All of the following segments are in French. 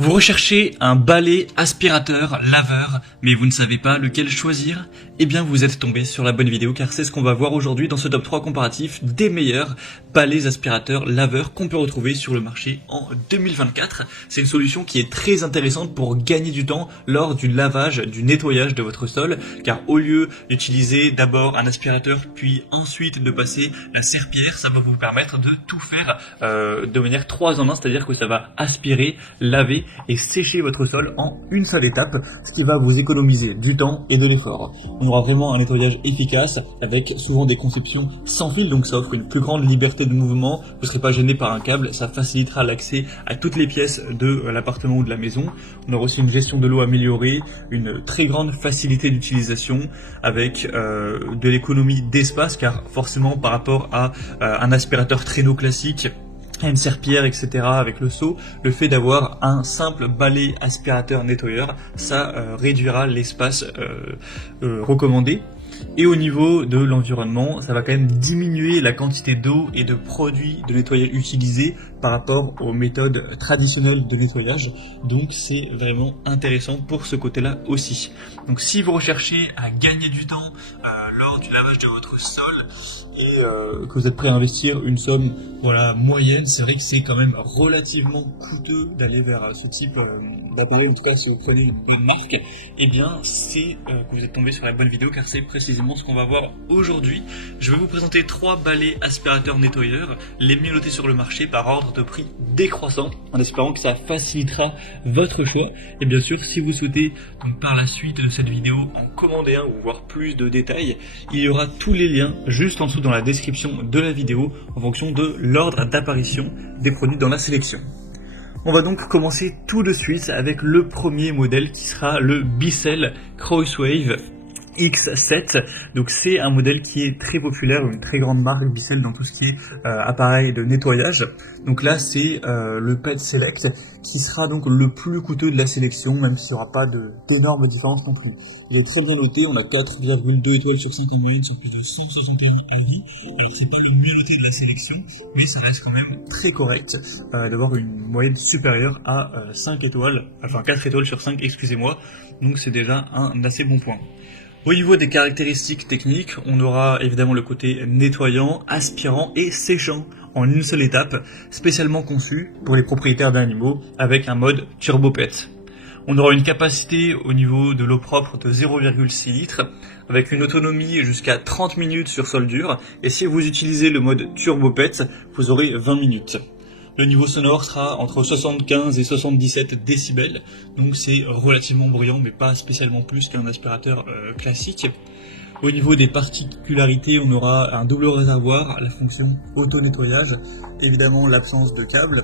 Vous recherchez un balai, aspirateur, laveur, mais vous ne savez pas lequel choisir? Eh bien vous êtes tombé sur la bonne vidéo car c'est ce qu'on va voir aujourd'hui dans ce top 3 comparatif des meilleurs balais, aspirateurs, laveurs qu'on peut retrouver sur le marché en 2024. C'est une solution qui est très intéressante pour gagner du temps lors du lavage, du nettoyage de votre sol, car au lieu d'utiliser d'abord un aspirateur puis ensuite de passer la serpillière, ça va vous permettre de tout faire de manière 3 en 1, c'est-à-dire que ça va aspirer, laver et sécher votre sol en une seule étape, ce qui va vous économiser du temps et de l'effort. On aura vraiment un nettoyage efficace avec souvent des conceptions sans fil, donc ça offre une plus grande liberté de mouvement, vous ne serez pas gêné par un câble, ça facilitera l'accès à toutes les pièces de l'appartement ou de la maison. On aura aussi une gestion de l'eau améliorée, une très grande facilité d'utilisation avec de l'économie d'espace, car forcément par rapport à un aspirateur traîneau classique, une serpillière, etc. avec le seau, le fait d'avoir un simple balai aspirateur nettoyeur, ça réduira l'espace recommandé. Et au niveau de l'environnement, ça va quand même diminuer la quantité d'eau et de produits de nettoyage utilisés par rapport aux méthodes traditionnelles de nettoyage. Donc c'est vraiment intéressant pour ce côté-là aussi. Donc si vous recherchez à gagner du temps lors du lavage de votre sol et que vous êtes prêt à investir une somme moyenne, c'est vrai que c'est quand même relativement coûteux d'aller vers ce type d'appareil, en tout cas si vous prenez une bonne marque, et bien c'est que vous êtes tombé sur la bonne vidéo car c'est précisément ce qu'on va voir aujourd'hui. Je vais vous présenter 3 balais aspirateurs nettoyeurs, les mieux notés sur le marché par ordre de prix décroissant, en espérant que ça facilitera votre choix. Et bien sûr, si vous souhaitez donc par la suite de cette vidéo en commander un ou voir plus de détails, il y aura tous les liens juste en dessous dans la description de la vidéo en fonction de l'ordre d'apparition des produits dans la sélection. On va donc commencer tout de suite avec le premier modèle qui sera le Bissell Crosswave X7. Donc c'est un modèle qui est très populaire, une très grande marque Bissell dans tout ce qui est appareil de nettoyage. Donc là c'est le Pet Select qui sera donc le plus coûteux de la sélection, même s'il n'y aura pas d'énormes différences non plus. Il est très bien noté, on a 4,2 étoiles sur 5 en moyenne sur plus de 171 avis. Alors c'est pas le mieux noté de la sélection, mais ça reste quand même très correct d'avoir une moyenne supérieure à 5 étoiles, enfin 4 étoiles sur 5, excusez-moi. Donc c'est déjà un assez bon point. Au niveau des caractéristiques techniques, on aura évidemment le côté nettoyant, aspirant et séchant en une seule étape, spécialement conçu pour les propriétaires d'animaux avec un mode Turbo Pet. On aura une capacité au niveau de l'eau propre de 0,6 litres avec une autonomie jusqu'à 30 minutes sur sol dur, et si vous utilisez le mode Turbo Pet, vous aurez 20 minutes. Le niveau sonore sera entre 75 et 77 décibels, donc c'est relativement bruyant mais pas spécialement plus qu'un aspirateur classique. Au niveau des particularités, on aura un double réservoir, la fonction auto-nettoyage, évidemment l'absence de câble,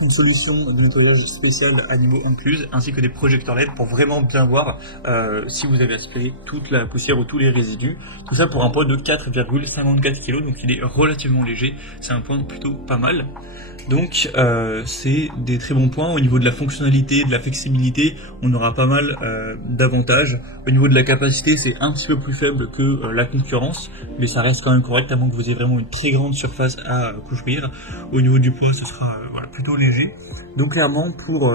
une solution de nettoyage spéciale animaux incluse, ainsi que des projecteurs LED pour vraiment bien voir si vous avez aspiré toute la poussière ou tous les résidus. Tout ça pour un poids de 4,54 kg, donc il est relativement léger, c'est un point plutôt pas mal. Donc c'est des très bons points. Au niveau de la fonctionnalité, de la flexibilité, on aura pas mal d'avantages. Au niveau de la capacité, c'est un petit peu plus faible que la concurrence, mais ça reste quand même correct, à moins que vous ayez vraiment une très grande surface à couvrir. Au niveau du poids, ce sera plutôt léger. Donc clairement, pour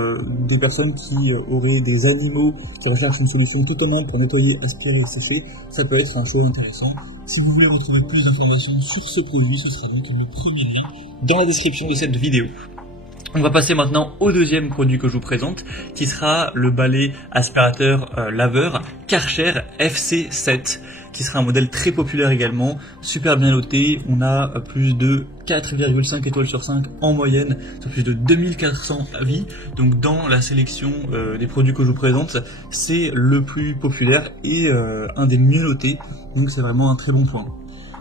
des personnes qui auraient des animaux qui recherchent une solution tout en un pour nettoyer, aspirer et sécher, ça peut être un choix intéressant. Si vous voulez retrouver plus d'informations sur ce produit, ce sera donc le premier lien dans la description de cette vidéo. On va passer maintenant au deuxième produit que je vous présente, qui sera le balai aspirateur laveur Karcher FC7, qui sera un modèle très populaire également, super bien noté. On a plus de 4,5 étoiles sur 5 en moyenne, sur plus de 2400 avis. Donc dans la sélection des produits que je vous présente, c'est le plus populaire et un des mieux notés, donc c'est vraiment un très bon point.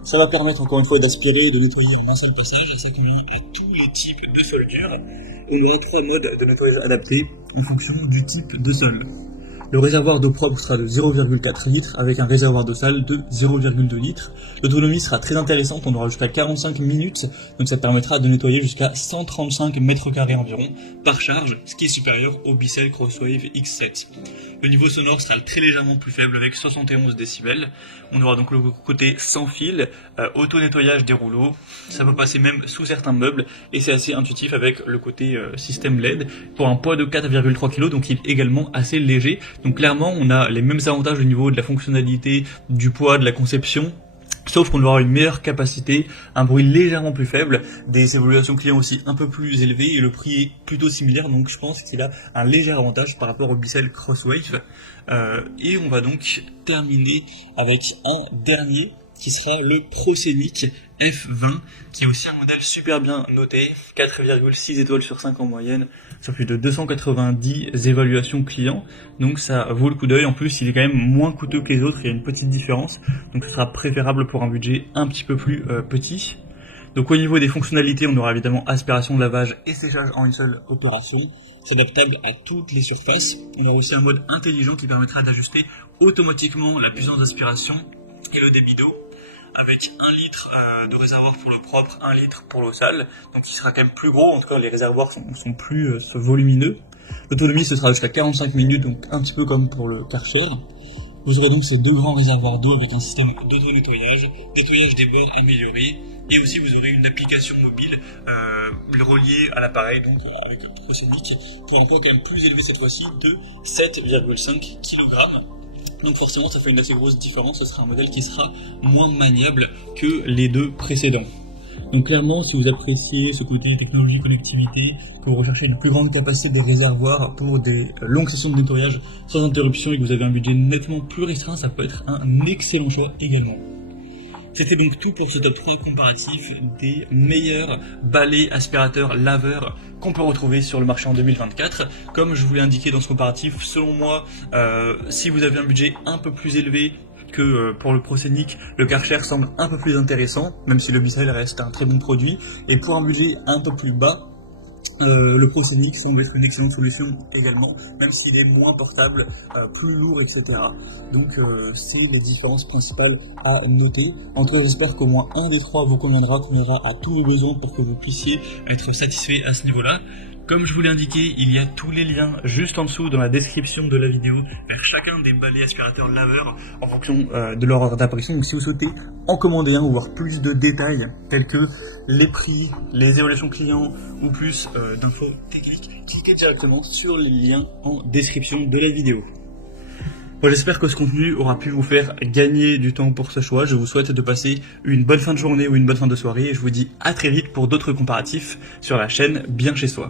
Ça va permettre encore une fois d'aspirer et de nettoyer en un seul passage, et ça convient à tous les types de sol dur. On aura 3 modes de nettoyage adaptés en fonction du type de sol. Le réservoir d'eau propre sera de 0,4 litres avec un réservoir d'eau sale de 0,2 litres. L'autonomie sera très intéressante, on aura jusqu'à 45 minutes, donc ça permettra de nettoyer jusqu'à 135 mètres carrés environ par charge, ce qui est supérieur au Bissell Crosswave X7. Le niveau sonore sera très légèrement plus faible avec 71 décibels. On aura donc le côté sans fil, auto-nettoyage des rouleaux, ça peut passer même sous certains meubles et c'est assez intuitif avec le côté système LED pour un poids de 4,3 kg, donc il est également assez léger. Donc clairement on a les mêmes avantages au niveau de la fonctionnalité, du poids, de la conception. Sauf qu'on aura une meilleure capacité, un bruit légèrement plus faible, des évaluations clients aussi un peu plus élevées et le prix est plutôt similaire, donc je pense qu'il a un léger avantage par rapport au Bissell Crosswave. Et on va donc terminer avec un dernier qui sera le ProScenic F20, qui est aussi un modèle super bien noté, 4,6 étoiles sur 5 en moyenne, sur plus de 290 évaluations clients, donc ça vaut le coup d'œil. En plus il est quand même moins coûteux que les autres, il y a une petite différence, donc ce sera préférable pour un budget un petit peu plus petit. Donc au niveau des fonctionnalités, on aura évidemment aspiration, lavage et séchage en une seule opération, c'est adaptable à toutes les surfaces. On aura aussi un mode intelligent qui permettra d'ajuster automatiquement la puissance d'aspiration et le débit d'eau, avec 1 litre de réservoir pour l'eau propre, 1 litre pour l'eau sale, donc il sera quand même plus gros, en tout cas les réservoirs sont plus volumineux. L'autonomie ce sera jusqu'à 45 minutes, donc un petit peu comme pour le Karcher. Vous aurez donc ces deux grands réservoirs d'eau avec un système d'auto-nettoyage, nettoyage des bords amélioré, et aussi vous aurez une application mobile reliée à l'appareil, donc avec le ProScenic, pour un poids quand même plus élevé cette fois-ci de 7,5 kg. Donc forcément ça fait une assez grosse différence, ce sera un modèle qui sera moins maniable que les deux précédents. Donc clairement si vous appréciez ce côté technologie connectivité, que vous recherchez une plus grande capacité de réservoir pour des longues sessions de nettoyage sans interruption et que vous avez un budget nettement plus restreint, ça peut être un excellent choix également. C'était donc tout pour ce top 3 comparatif des meilleurs balais, aspirateurs, laveurs qu'on peut retrouver sur le marché en 2024. Comme je vous l'ai indiqué dans ce comparatif, selon moi, si vous avez un budget un peu plus élevé que pour le ProScenic, le Karcher semble un peu plus intéressant, même si le Bissell reste un très bon produit. Et pour un budget un peu plus bas, le ProScenic semble être une excellente solution également, même s'il est moins portable, plus lourd, etc. Donc c'est les différences principales à noter. En tout cas j'espère qu'au moins un des trois vous conviendra à tous vos besoins pour que vous puissiez être satisfait à ce niveau-là. Comme je vous l'ai indiqué, il y a tous les liens juste en dessous dans la description de la vidéo vers chacun des balais aspirateurs laveurs en fonction de leur ordre d'apparition. Donc si vous souhaitez en commander un ou voir plus de détails tels que les prix, les évaluations clients ou plus d'infos techniques, cliquez directement sur les liens en description de la vidéo. Bon, j'espère que ce contenu aura pu vous faire gagner du temps pour ce choix. Je vous souhaite de passer une bonne fin de journée ou une bonne fin de soirée et je vous dis à très vite pour d'autres comparatifs sur la chaîne Bien Chez Soi.